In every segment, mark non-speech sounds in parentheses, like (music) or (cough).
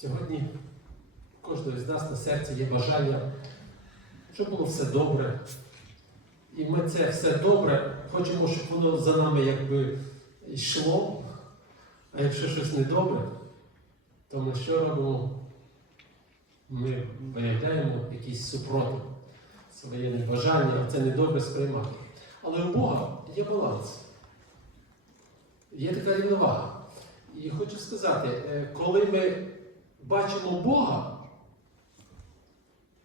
Сьогодні кожного з нас на серці є бажання, щоб було все добре. І ми це все добре хочемо, щоб воно за нами якби йшло. А якщо щось недобре, то ми що робимо? Ми виявляємо якийсь супротив, своє небажання, це недобре сприймати. Але у Бога є баланс. Є така рівновага. І хочу сказати, е, коли ми бачимо Бога,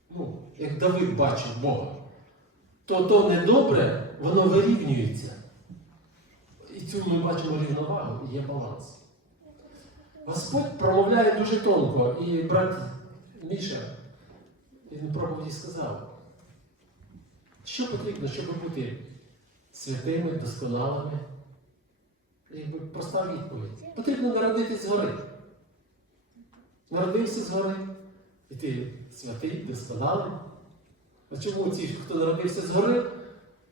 ну, як Давид бачив Бога, то то недобре, воно вирівнюється. І цю ми бачимо рівновагу і є баланс. Господь промовляє дуже тонко, і брат Міша, він проповіді сказав, що потрібно, щоб бути святими, досконалими. Якби проста відповідь. Потрібно народитись згори. Народився згори, і ти святий, досконалий. А чому ці, хто народився згори,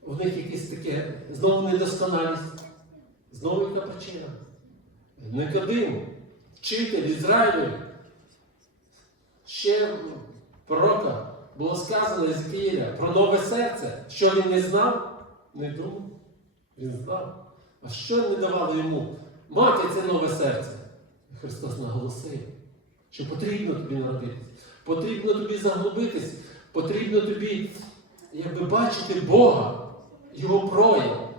в них якесь таке знову недосконалість, знову яка причина? Никодим, вчитель Ізраїлю, ще пророка було сказано Єзекіїля про нове серце. Що він не знав, не думав. Він знав. А що не давало йому мати це нове серце? Христос наголосив, що потрібно тобі народитись, потрібно тобі заглубитись, потрібно тобі якби бачити Бога, Його прояв.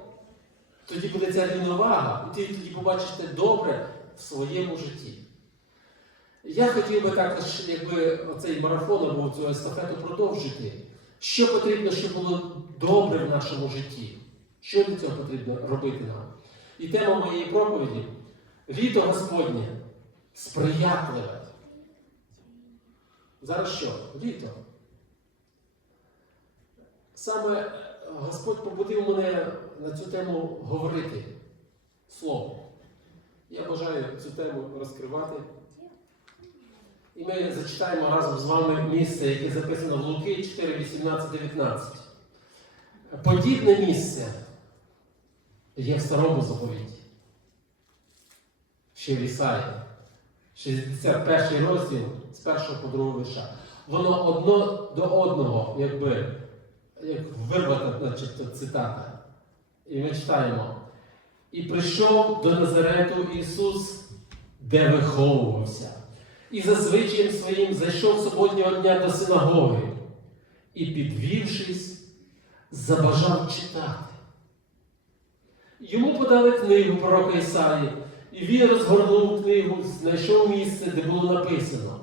Тоді буде ця рівновага, і ти тоді побачиш те добре в своєму житті. Я хотів би також, якби оцей марафон або цю естафету продовжити. Що потрібно, щоб було добре в нашому житті? Що для цього потрібно робити нам? І тема моєї проповіді літо Господнє сприятливе. Зараз що? Літо. Саме е, Господь побудив мене на цю тему говорити слово. Я бажаю цю тему розкривати. І ми зачитаємо разом з вами місце, яке записано в Луки 4, 18, 19. Подібне місце є в старому заповіті. Ще в Ісаї. 61 розділ з 1 по 2 виша. Воно одно до одного, якби, як вирвата значить, цитата. І ми читаємо. І прийшов до Назарету Ісус, де виховувався. І за звичаєм своїм зайшов суботнього дня до синагоги і, підвівшись, забажав читати. Йому подали книгу пророка Ісаї, і він розгорнув книгу, знайшов місце, де було написано: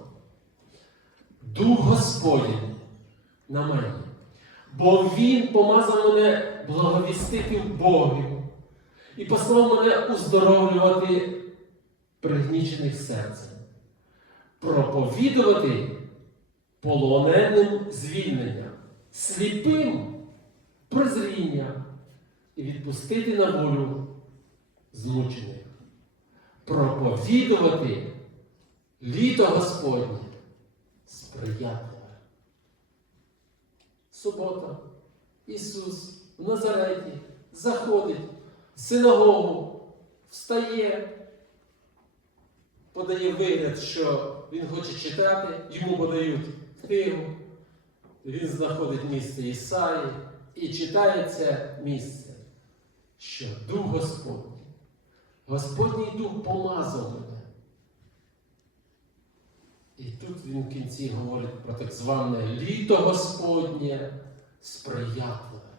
Дух Господень на мене, бо Він помазав мене благовістити Богу і послав мене уздоровлювати пригнічених серцем, проповідувати полоненим звільнення, сліпим прозріння і відпустити на волю змучених, проповідувати літо Господнє сприятливе. Субота. Ісус в Назареті заходить в синагогу, встає, подає вигляд, що він хоче читати, йому подають книгу. Він знаходить місце Ісаї і читає це місце, що Дух Господній, Господній Дух помазав мене. І тут він в кінці говорить про так зване літо Господнє сприятливе.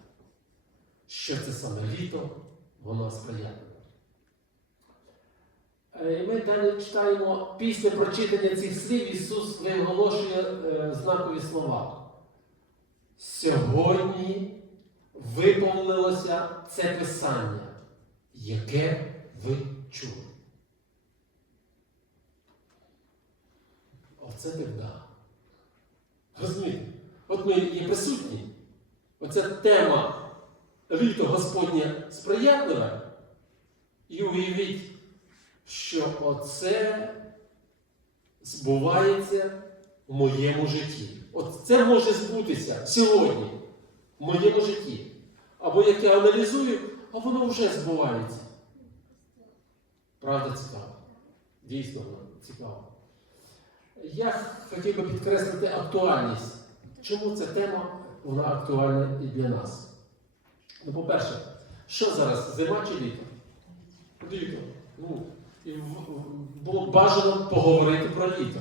Що це саме літо? Воно сприятливе. Е, І ми далі читаємо, після прочитання цих слів Ісус виголошує е, знакові слова. Сьогодні виповнилося це Писання, яке ви чули. Оце да. Розумієте? От ми є присутні. Оця тема літо Господнє сприятливе. І уявіть, що оце збувається в моєму житті. От це може збутися сьогодні в моєму житті. Або як я аналізую, а воно вже збувається. Правда цікаво. Дійсно цікаво. Я хотів би підкреслити актуальність. Чому ця тема вона актуальна і для нас? Ну, по-перше, що зараз? Зима чи літо? Літо. Ну, і було б бажано поговорити про літо.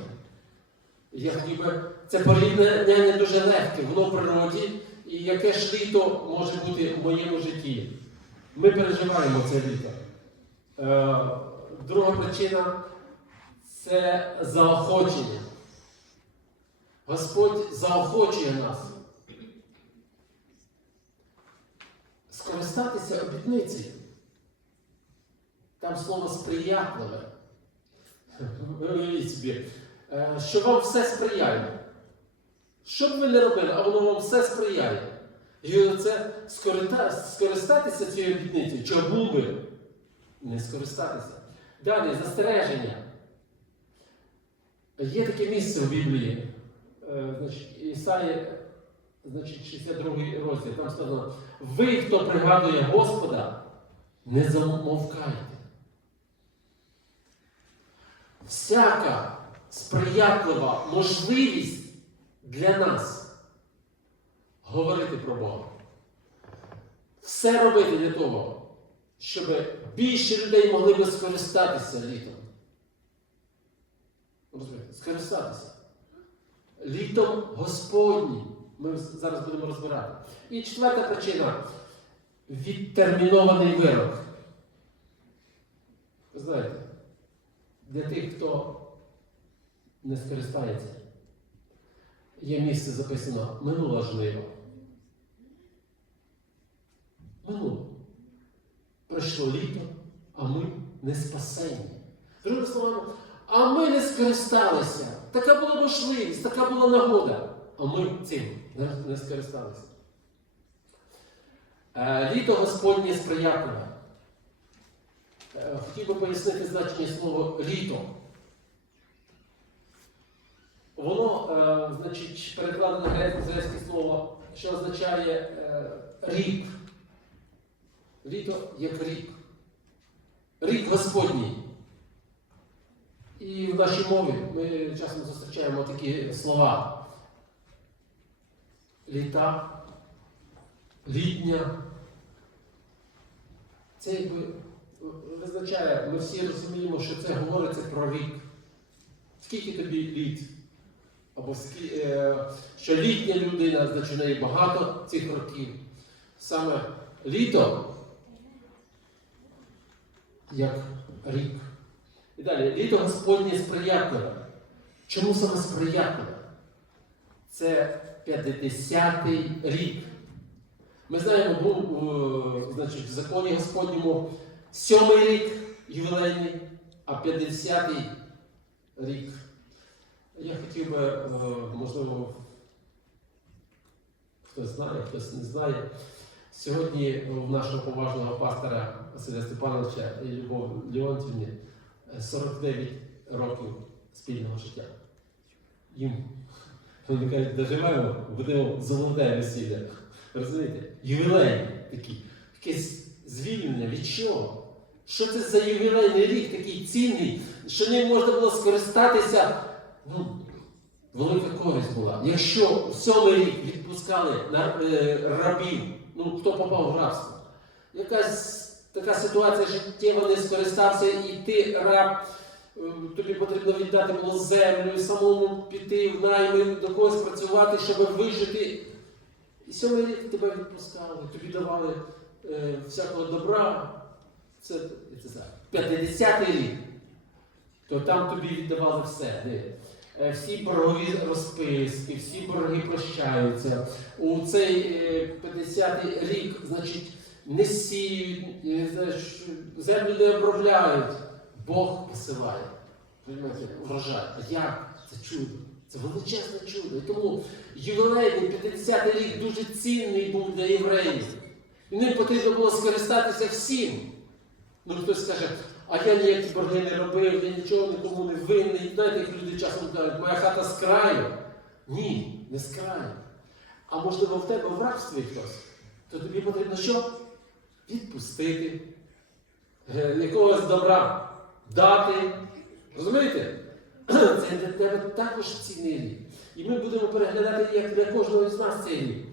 Я хотів би, це порівняння дуже легке, воно в природі, і яке ж літо може бути в моєму житті. Ми переживаємо це літо. Е, друга причина це заохочення. Господь заохочує нас. Скористатися обітницею. Там слово сприятливе. Уявіть собі, е, що вам все сприяє. Що б ви не робили, а воно вам все сприяє. І це скористатися цією обітницею, чому би не скористатися. Далі, застереження. Є таке місце в Біблії, е, Ісаї, значить, 62 розділ, там сказано, ви, хто пригадує Господа, не замовкайте. Всяка сприятлива можливість для нас говорити про Бога. Все робити для того, щоб більше людей могли би скористатися літом. Скористатися. Літом Господнім. Ми зараз будемо розбирати. І четверта причина відтермінований вирок. Ви знаєте, для тих, хто не скористається, є місце записано минула жнива. Минуло. Пройшло літо, а ми не спасені. Другими словами, а ми не скористалися. Така була можливість, така була нагода. А ми цим не, скористалися. Е, літо Господнє сприятливе. Е, хотів би пояснити значення слова літо. Воно, е, значить, перекладено грецьке слово, що означає рік. Літо як рік. Рік Господній. І в нашій мові ми часом зустрічаємо такі слова. Літа, літня. Це якби визначає, ми всі розуміємо, що це говориться про рік. Скільки тобі літ? Або е, що літня людина, значить неї багато цих років. Саме літо як рік. І далі, літо Господнє сприятливе. Чому саме сприятливе? Це 50-й рік. Ми знаємо, був е, значить, в законі Господньому сьомий рік ювілейний, а 50-й рік. Я хотів би, е, можливо, хтось знає, хтось не знає. Сьогодні в нашого поважного пастора Василя Степановича і Любов Леонтівні 49 років спільного життя. Їм, вони кажуть, доживаємо, будемо золоте весілля. Розумієте? Ювілей такий, якесь звільнення від чого? Що це за ювілейний рік такий цінний, що ним можна було скористатися? Ну, велика користь була. Якщо в сьомий рік відпускали на, е, рабів, ну хто попав в рабство, якась така ситуація життєва не скористався, і ти раб, е, тобі потрібно віддати було землю, самому піти в найми до когось працювати, щоб вижити. І сьомий рік тебе відпускали, тобі давали е, всякого добра. Це, це так. 50-й рік, то там тобі віддавали все. Де? Е, Всі боргові розписки, всі борги прощаються. У цей е, 50-й рік, значить, не сіють, землю не обробляють. Бог посилає. Врожай. А як? Це чудо. Це величезне чудо. І тому ювілейний 50-й рік дуже цінний був для євреїв. І ним потрібно було скористатися всім. Ну хтось скаже, а я ніякі борги не робив, я нічого нікому не винний. Знаєте, як люди часом кажуть, моя хата з краю. Ні, не з краю. А можливо в тебе в рабстві хтось, то тобі потрібно що? Відпустити, е, якогось добра дати. Розумієте? (clears throat) це для тебе також цінний. І ми будемо переглядати, як для кожного з нас цей.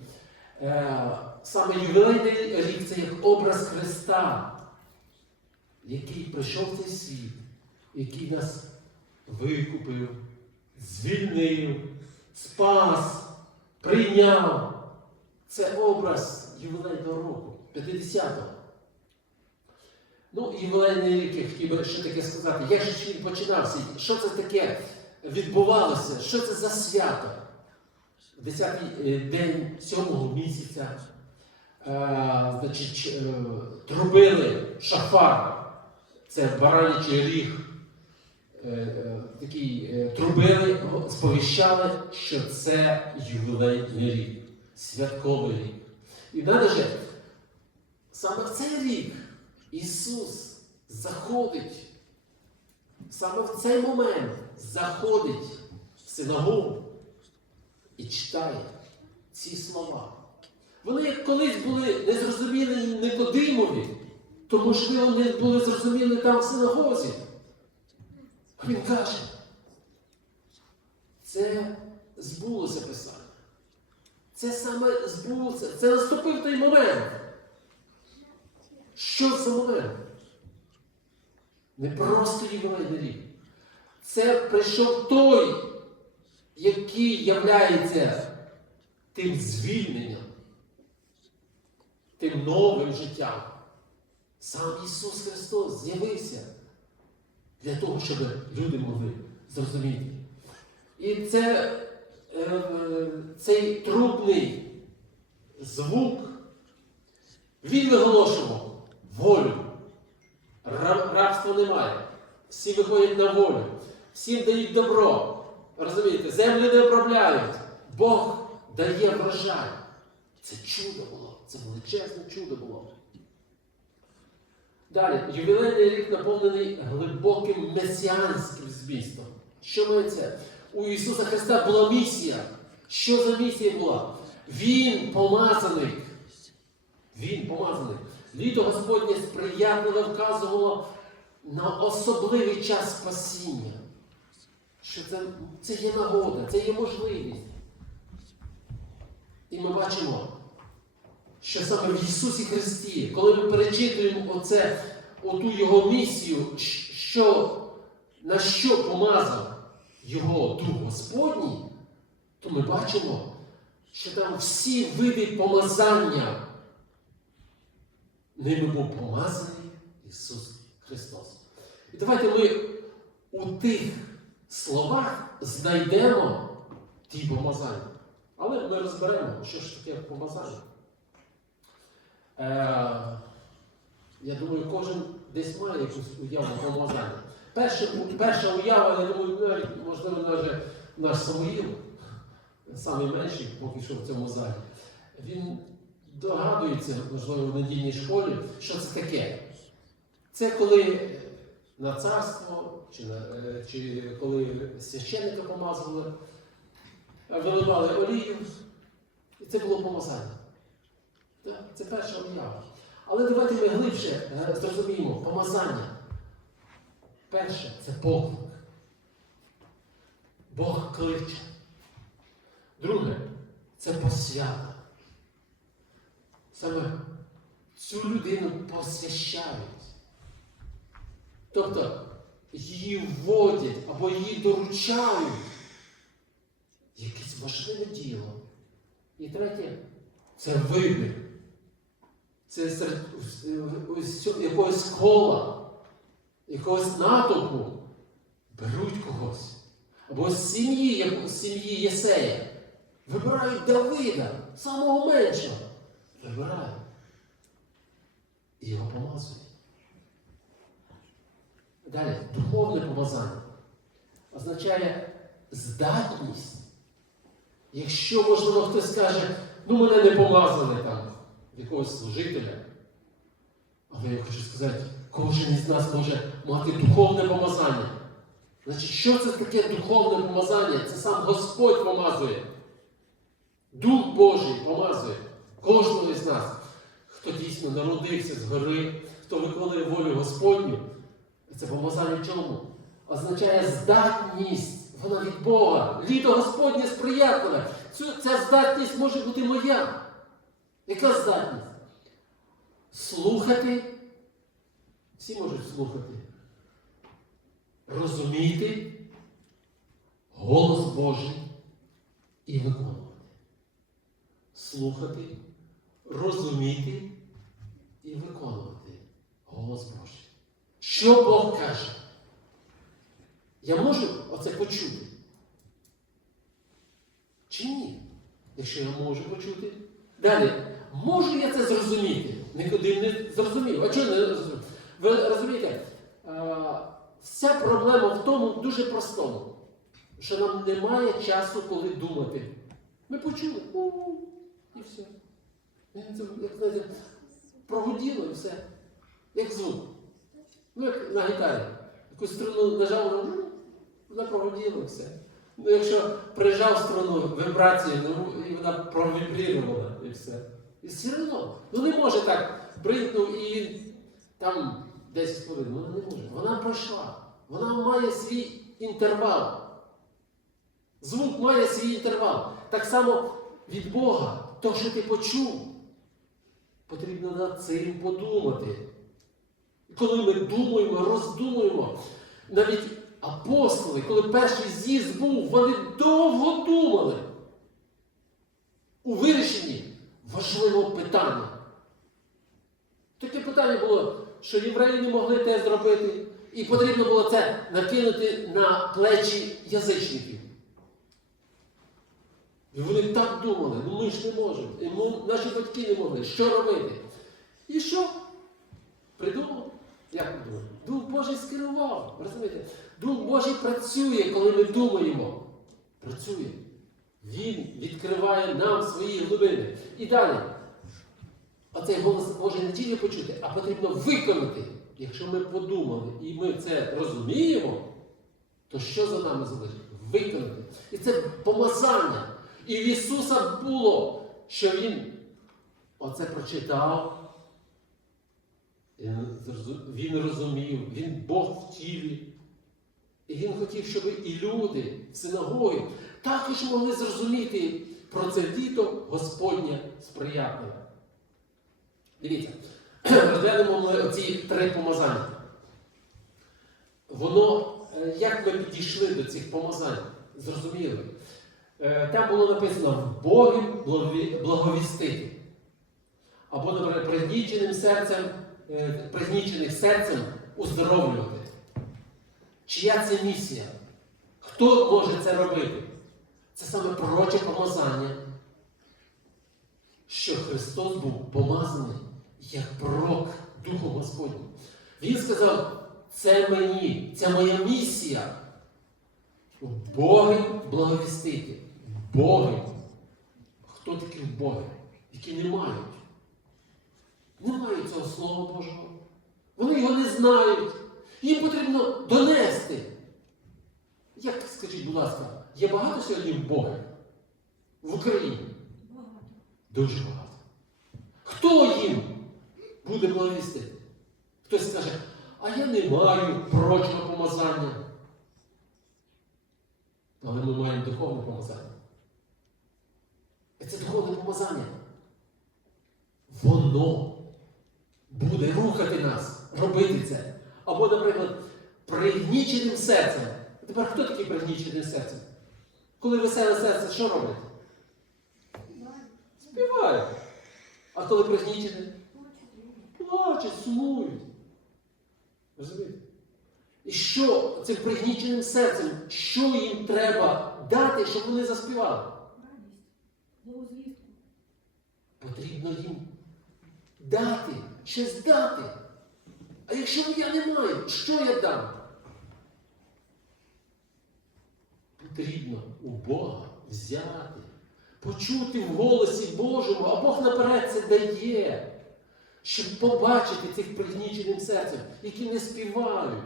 Е, Саме ювілейний рік це як образ Христа, який прийшов в цей світ, який нас викупив, звільнив, спас, прийняв. Це образ ювілейного року, 50-го. Ну, ювілейний рік, я хотів би ще таке сказати. Як же він починався? Що це таке відбувалося? Що це за свято? 10-й е, день 7-го місяця. Е, значить, е, трубили шафар. Це баранячий ріг. Е, е, е, трубили, сповіщали, що це ювілейний рік, святковий рік. І надо саме в цей рік Ісус заходить, саме в цей момент заходить в синагогу і читає ці слова. Вони як колись були незрозумілі Никодимові, то можливо не були зрозумілі там в синагозі. А Він каже, це збулося писання. Це саме збулося. Це наступив той момент. Що це за момент? Не просто ювілейний рік. Це прийшов той, який являється тим звільненням, тим новим життям. Сам Ісус Христос з'явився для того, щоб люди могли зрозуміти. І це, е, е, цей трубний звук, він виголошував волю. Рабства немає. Всі виходять на волю, всім дають добро. Розумієте, землю не обробляють. Бог дає врожай. Це чудо було, це величезне чудо було. Далі, ювілейний рік наповнений глибоким месіанським змістом. Що мається? У Ісуса Христа була місія. Що за місія була? Він помазаний. Він помазаний. Літо Господнє сприятливо вказувало на особливий час спасіння. Що це, це є нагода, це є можливість. І ми бачимо, що саме в Ісусі Христі, коли ми перечитуємо оце, оту Його місію, що, на що помазав Його Дух Господній, то ми бачимо, що там всі види помазання ними був помазаний Ісус Христос. І давайте ми у тих словах знайдемо ті помазання. Але ми розберемо, що ж таке помазання. Е, я думаю, кожен десь має якусь уяву помазання. Перша, перша уява, я думаю, навіть, можливо, навіть наш Самуїл, найменший поки що в цьому залі, він догадується, можливо, в недільній школі, що це таке. Це коли на царство, чи, на, е, чи коли священника помазували, виливали олію, і це було помазання. Це перша уява. Але давайте ми глибше е, зрозуміємо помазання. Перше це поклик. Бог кличе. Друге це посвята. Саме цю людину посвящають. Тобто її вводять або її доручають якесь важливе діло. І третє це вибір. Це серед якогось кола, якогось натовпу беруть когось. Або з сім'ї, як з сім'ї Єсея. Вибирають Давида, самого меншого. Вибирають. І його помазують. Далі, духовне помазання означає здатність. Якщо, можливо, хтось скаже, ну мене не помазали там якогось служителя. Але я хочу сказати, кожен із нас може мати духовне помазання. Значить, що це таке духовне помазання? Це сам Господь помазує. Дух Божий помазує кожного із нас, хто дійсно народився згори, хто виконує волю Господню. Це помазання чому? означає здатність. Вона від Бога. Літо Господнє сприятливе. Ця здатність може бути моя. Яка здатність? Слухати. Всі можуть слухати. Розуміти голос Божий і виконувати. Слухати, розуміти і виконувати голос Божий. Що Бог каже? Я можу оце почути? Чи ні? Якщо я можу почути. Далі, можу я це зрозуміти? Нікуди не зрозумів. А чого не зрозумів? Ви розумієте, вся проблема в тому дуже простому, що нам немає часу, коли думати. Ми почули, у-у, і все. І це, Як прогуділо і все. Як звук. Ну, як на гітарі. Якусь струну нажав, ну, вона прогуділа все. Ну, якщо прижав струну вібрації, ну, і вона провібрірувала і все. І все одно. Ну не може так бринкнув і там 10 хвилин. Вона не може. Вона пройшла. Вона має свій інтервал. Звук має свій інтервал. Так само від Бога, то, що ти почув, потрібно над цим подумати. Коли ми думаємо, роздумуємо, навіть апостоли, коли перший з'їзд був, вони довго думали у вирішенні важливого питання. Таке питання було, що євреї не могли те зробити, і потрібно було це накинути на плечі язичників. І вони так думали, ну ми ж не можемо, і ми, наші батьки не могли. Що робити? І що? Придумав? Як думаєте? Дух Божий скерував. Розумієте? Дух Божий працює, коли ми думаємо. Працює. Він відкриває нам свої глибини. І далі. Оцей голос Божий не тільки почути, а потрібно виконати. Якщо ми подумали і ми це розуміємо, то що за нами залежить? Виконати. І це помазання. І в Ісуса було, що Він оце прочитав. Він розумів, він Бог в тілі. І він хотів, щоб і люди в синагогі також могли зрозуміти про це літо Господнє сприятливе. Дивіться, (clears throat) розглянемо ми оці три помазання. Воно, е, як ми підійшли до цих помазань, зрозуміли. Е, Там було написано Богі благовістити. Або, наприклад, пригніченим серцем, е, пригнічених серцем уздоровлювати. Чия це місія? Хто може це робити? Це саме пророче помазання, що Христос був помазаний як пророк Духом Господнім. Він сказав, це мені, це моя місія. Боги благовістити. Боги. Хто такі боги? Які не мають. Не мають цього Слова Божого. Вони його не знають. Їм потрібно донести. Як скажіть, будь ласка, є багато сьогодні Бога в Україні? Дуже багато. Хто їм буде благовістити? Хтось скаже, а я не маю пророчого помазання. Але ми маємо духовне помазання. Це духовне помазання. Воно буде рухати нас, робити це. Або, наприклад, пригніченим серцем. Тепер хто такий пригнічений серцем? Коли веселе серце, що робить? Співає. А коли пригнічене? Плачуть, сумують. Розумієте? І що цим пригніченим серцем, що їм треба дати, щоб вони заспівали? Потрібно їм дати, щось дати. А якщо я не маю, що я дам? Потрібно у Бога взяти, почути в голосі Божому, а Бог наперед це дає, щоб побачити цих пригніченим серцем, які не співають.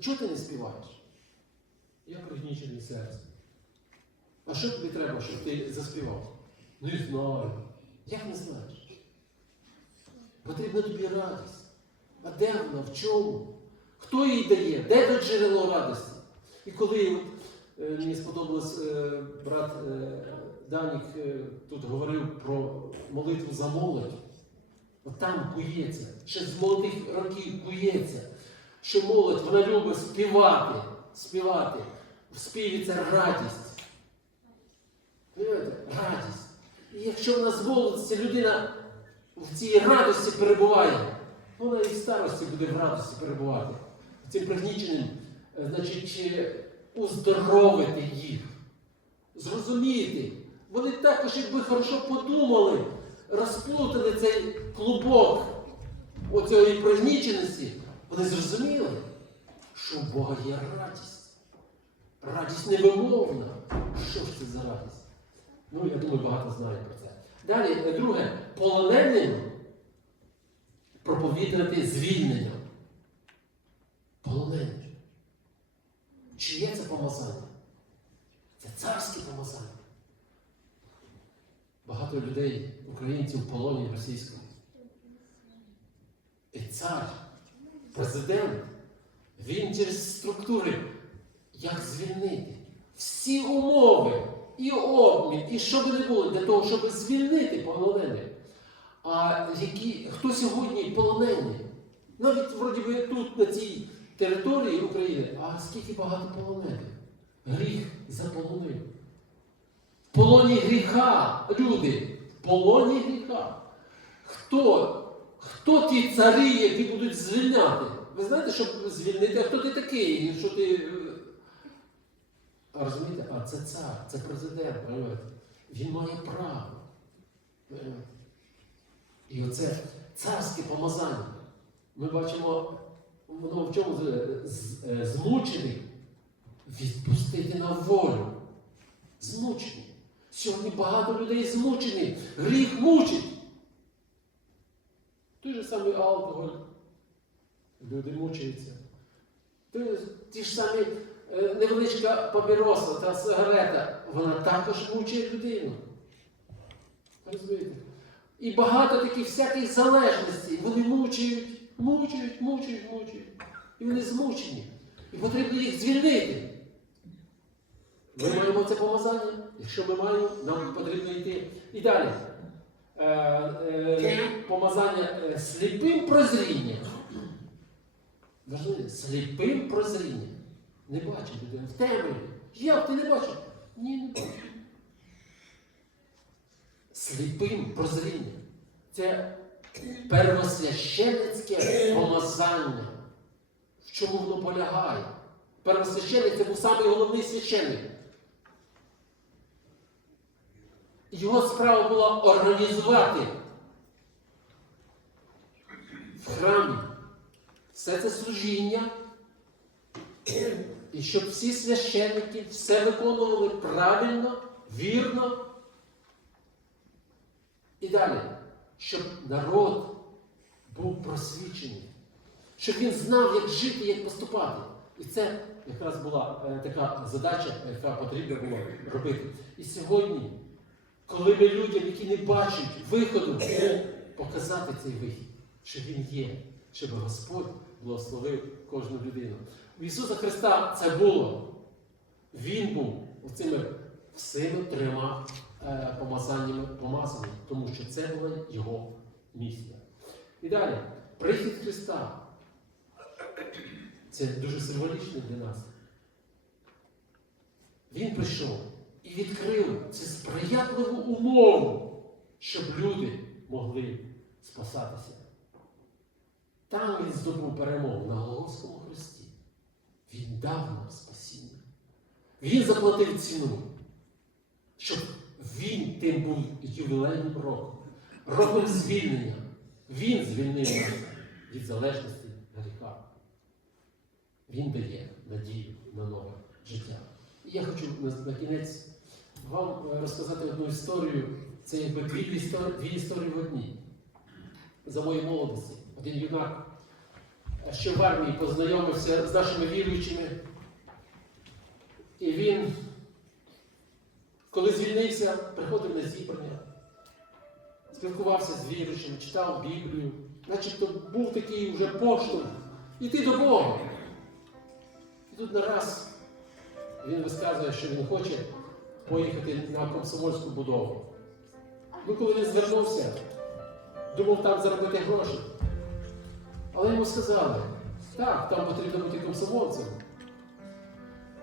Чого ти не співаєш? Я пригнічений серцем. А що тобі треба, щоб ти заспівав? Не знаю. Як не знаєш? Потрібна тобі радість. А де вона? В чому? Хто їй дає? Де то джерело радості? І коли от, е, мені сподобалось, е, брат е, Данік тут говорив про молитву за молодь, от там кується, ще з молодих років кується, що молодь вона любить співати, співати. В співі це радість. Радість. І якщо вона з молодості людина в цій радості перебуває, вона і в старості буде в радості перебувати. Цим пригніченим, е, значить, е, уздоровити їх, зрозуміти. Вони також, якби хорошо подумали, розплутали цей клубок оцієї пригніченості, вони зрозуміли, що у Бога є радість. Радість невимовна. Що ж це за радість? Ну, я думаю, багато знають про це. Далі, е, друге, полоненим проповідувати звільнення. Полоненим. Чиє це помазання? Це царське помазання. Багато людей, українців в полоні російському. І цар, президент, він через структури, як звільнити всі умови, і обмін, і що би не було для того, щоб звільнити полонених. А хто сьогодні полонений? Навіть вроді би тут, на цій території України, а скільки багато полонених? Гріх заполонив. Полоні гріха, люди, в полоні гріха. Хто, хто ті царі, які будуть звільняти? Ви знаєте, щоб звільнити, а хто ти такий? Що ти. Розумієте, а це цар, це президент, розумієте? Він має право. розумієте? І оце царське помазання. Ми бачимо, воно в чому е, змучений відпустити на волю. Змучений. Сьогодні багато людей змучені. Гріх мучить. Той же самий алкоголь. Люди мучаються. Ті, ж самі невеличка папіроса та сигарета, вона також мучає людину. Розумієте? І багато таких всяких залежностей. Вони мучають, мучають, мучають, мучають. І вони змучені. І потрібно їх звільнити. Ми маємо це помазання. Якщо ми маємо, нам потрібно йти. І далі. Е, е, помазання е, сліпим прозрінням. Важливо, сліпим прозрінням. Не бачить людина. В темряві. Як ти не бачиш? Ні, не бачу. Сліпим прозрінням. Це первосвященницьке помазання. В чому воно полягає? Первосвященник це був самий головний священник. Його справа була організувати в храмі все це служіння, і щоб всі священники все виконували правильно, вірно. І далі, щоб народ був просвічений, щоб він знав, як жити, як поступати. І це якраз була е, така задача, яка потрібно було робити. І сьогодні, коли ми людям, які не бачать виходу, показати цей вихід, що він є, щоб Господь благословив кожну людину. У Ісуса Христа це було. Він був оцими всіми трьома е, помазаннями помазаний, тому що це була його місія. І далі, прихід Христа. Це дуже символічно для нас. Він прийшов і відкрив цю сприятливу умову, щоб люди могли спасатися. Там він здобув перемогу на Голгофському хресті. Він дав нам спасіння. Він заплатив ціну, щоб він тим був ювілейним роком, роком звільнення. Він звільнив нас від залежності гріха. Він дає надію на нове життя. І я хочу на, кінець вам е, розказати одну історію. Це якби дві історії в одній. За моєї молодості. Один юнак, е, ще в армії познайомився з нашими віруючими. І він, коли звільнився, приходив на зібрання, спілкувався з віруючими, читав Біблію, начебто був такий вже поштовх. Іти до Бога. І тут нараз він висказує, що він хоче поїхати на комсомольську будову. Ну, коли він звернувся, думав там заробити гроші. Але йому сказали, так, там потрібно бути комсомольцем.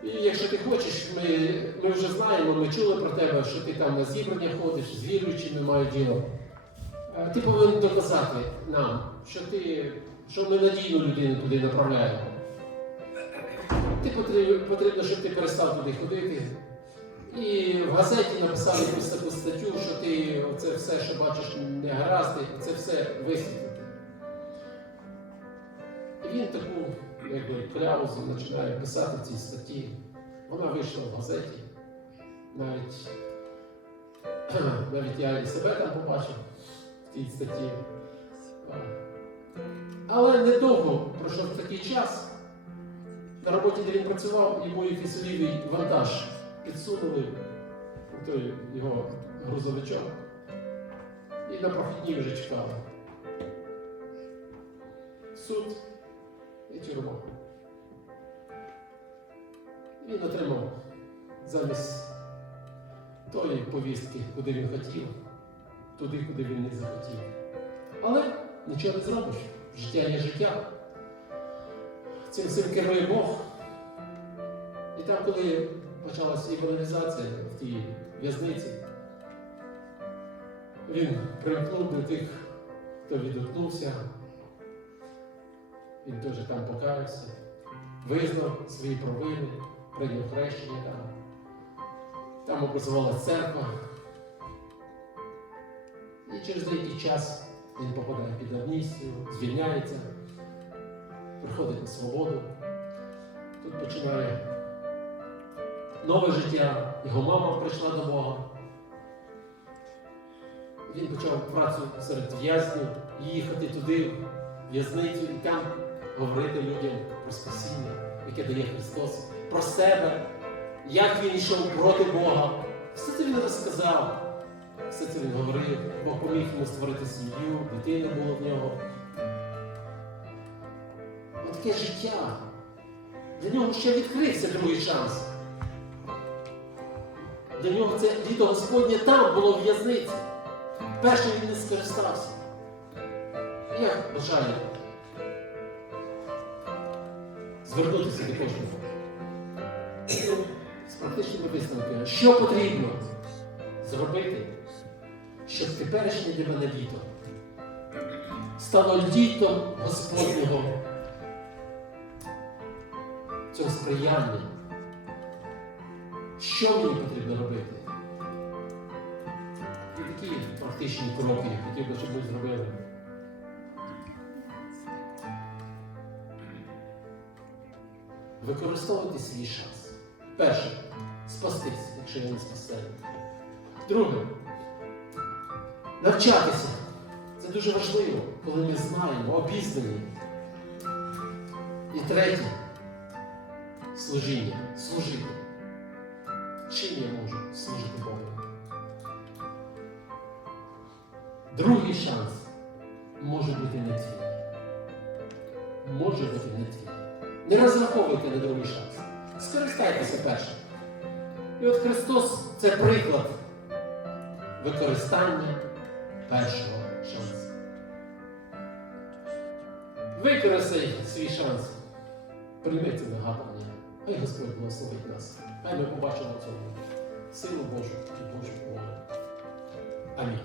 І якщо ти хочеш, ми, ми вже знаємо, ми чули про тебе, що ти там на зібрання ходиш, з віруючими мають діло. Ти повинен доказати нам, що ти, що ми надійну людину туди направляємо. Ти потрібно, щоб ти перестав туди ходити. І в газеті написали якусь таку статтю, що ти це все, що бачиш, не гаразди, це все висвітлити. І він таку кляузу починає писати в цій статті. Вона вийшла в газеті. Навіть, навіть я і себе там побачив в тій статті. Але недовго пройшов такий час. На роботі, де він працював, йому якийсь лівий вантаж підсунули той його грузовичок. І на прохідній вже чекали. Суд і тюрма. Він отримав замість тої повістки, куди він хотів, туди, куди він не захотів. Але нічого не зробиш. Життя є життя. Цим всім керує Бог. І там, коли почалася імунізація в тій в'язниці, він примкнув до тих, хто відгукнувся. Він теж там покаявся, визнав свої провини, прийняв хрещення там. Там образувалася церква. І через деякий час він попадає під амністію, звільняється, приходить на свободу. Тут починає нове життя. Його мама прийшла до Бога. Він почав працю серед в'язнів, їхати туди, в в'язницю, і там говорити людям про спасіння, яке дає Христос, про себе, як він йшов проти Бога. Все це він розказав, все це він говорив, Бог поміг йому створити сім'ю, дитина була в нього. Отаке життя. Для нього ще відкрився другий шанс. Для нього це літо Господнє там було в'язниці. Перший він не скористався. Я бажаю звернутися до кожного. З практичними висновками. Що потрібно зробити, щоб теперішнє для мене літо стало літом Господнього цього сприяння. Що мені потрібно робити? І такі практичні кроки я би, щоб ми зробили. Використовуйте свій шанс. Перше спастись, якщо я не спасаю. Друге навчатися. Це дуже важливо, коли ми знаємо, обізнані. І третє служіння, служити. Чим я можу служити Богу? Другий шанс може бути не твій. Може бути не твій. Не розраховуйте на другий шанс. Скористайтеся першим. І от Христос це приклад використання першого шансу. Використай свій шанс. Прийми це нагадання. Хай Господь благословить нас. Хай ми побачимо цьому силу Божу і Божу волю. Амінь.